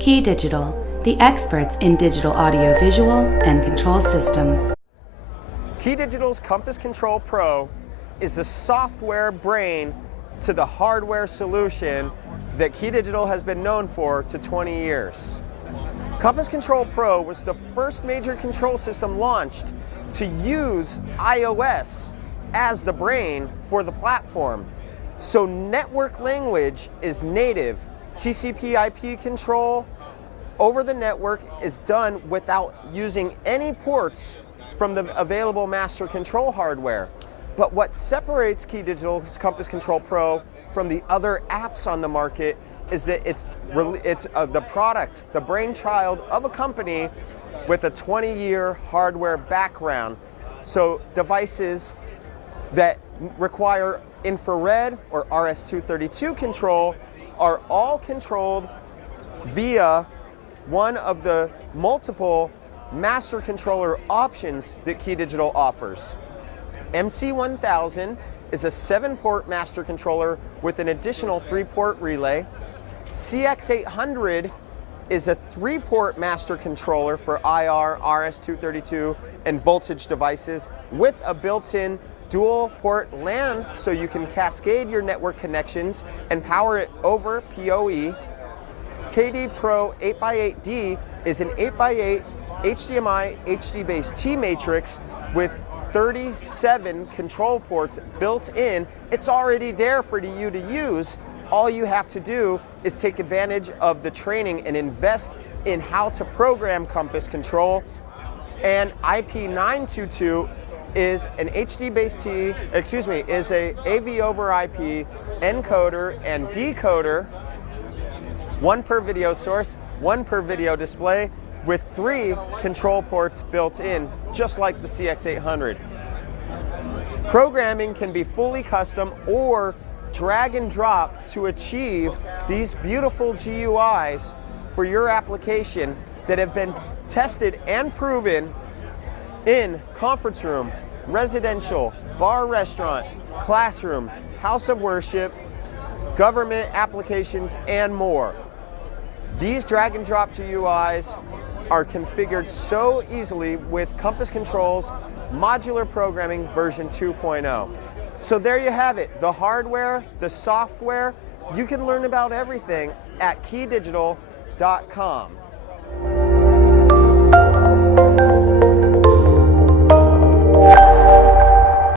KeyDigital, the experts in digital audio-visual and control systems. KeyDigital's Compass Control Pro is the software brain to the hardware solution that KeyDigital has been known for to 20 years. Compass Control Pro was the first major control system launched to use iOS as the brain for the platform. So network language is native. TCP/IP control over the network is done without using any ports from the available master control hardware. But what separates KeyDigital's Compass Control Pro from the other apps on the market is that it's the product, the brainchild of a company with a 20-year hardware background. So devices that require infrared or RS-232 control are all controlled via one of the multiple master controller options that KeyDigital offers. MC1000 is a 7-port master controller with an additional 3-port relay. CX800 is a 3-port master controller for IR, RS-232, and voltage devices with a built-in dual-port LAN so you can cascade your network connections and power it over PoE. KD Pro 8x8D is an 8x8 HDMI HD-based T-matrix with 37 control ports built in. It's already there for you to use. All you have to do is take advantage of the training and invest in how to program Compass Control. And IP922 is an HD-based is a AV over IP encoder and decoder, one per video source, one per video display, with 3 control ports built in, just like the CX800. Programming can be fully custom or drag and drop to achieve these beautiful GUIs for your application that have been tested and proven in conference room, residential, bar, restaurant, classroom, house of worship, government applications, and more. These drag and drop GUIs are configured so easily with Compass Control's modular programming version 2.0. So there you have it, the hardware, the software. You can learn about everything at keydigital.com.